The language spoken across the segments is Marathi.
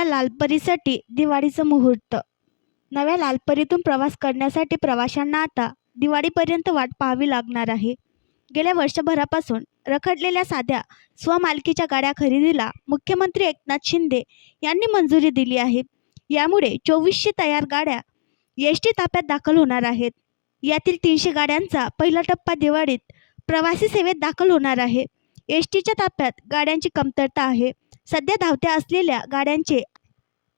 नव्या लालपरीसाठी दिवाळीचं मुहूर्त. नव्या लालपरीतून प्रवास करण्यासाठी प्रवाशांना आता दिवाळीपर्यंत वाट पाहावी लागणार आहे. गेल्या वर्षभरापासून रखडलेल्या साध्या स्वमालकीच्या गाड्या खरेदीला मुख्यमंत्री एकनाथ शिंदे यांनी मंजुरी दिली आहे. यामुळे 2400 तयार गाड्या एसटी ताफ्यात दाखल होणार आहेत. यातील 300 गाड्यांचा पहिला टप्पा दिवाळीत प्रवासी सेवेत दाखल होणार आहे. एसटीच्या ताफ्यात गाड्यांची कमतरता आहे. सध्या धावत्या असलेल्या गाड्यांचे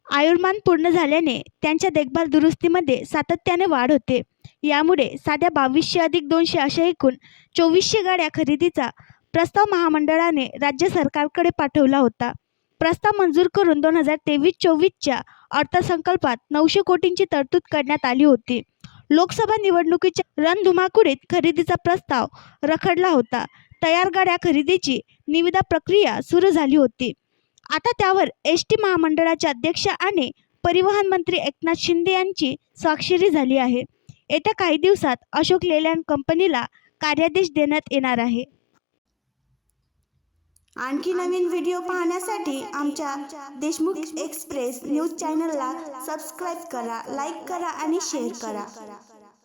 आयुर्मान पूर्ण झाल्याने त्यांच्या देखभाल दुरुस्तीमध्ये सातत्याने वाढ होते. यामुळे साध्या 2200 अधिक 200 अशा एकूण 2400 गाड्या खरेदीचा प्रस्ताव महामंडळाने राज्य सरकारकडे पाठवला होता. प्रस्ताव मंजूर करून 2023-24च्या अर्थसंकल्पात 900 कोटींची तरतूद करण्यात आली होती. लोकसभा निवडणुकीच्या रणधुमाकूळीत खरेदीचा प्रस्ताव रखडला होता. तयार गाड्या खरेदीची निविदा प्रक्रिया सुरू झाली होती. आता त्यावर एसटी महामंडळाचे अध्यक्ष आणि परिवहन मंत्री एकनाथ शिंदे यांची स्वाक्षरी झाली आहे. येत्या काही दिवसात अशोक लेलँड कंपनीला कार्यादेश देण्यात येणार आहे. आणखी नवीन व्हिडिओ पाहण्यासाठी आमच्या देशमुख एक्सप्रेस न्यूज चॅनलला सबस्क्राईब करा, लाईक करा आणि शेअर करा.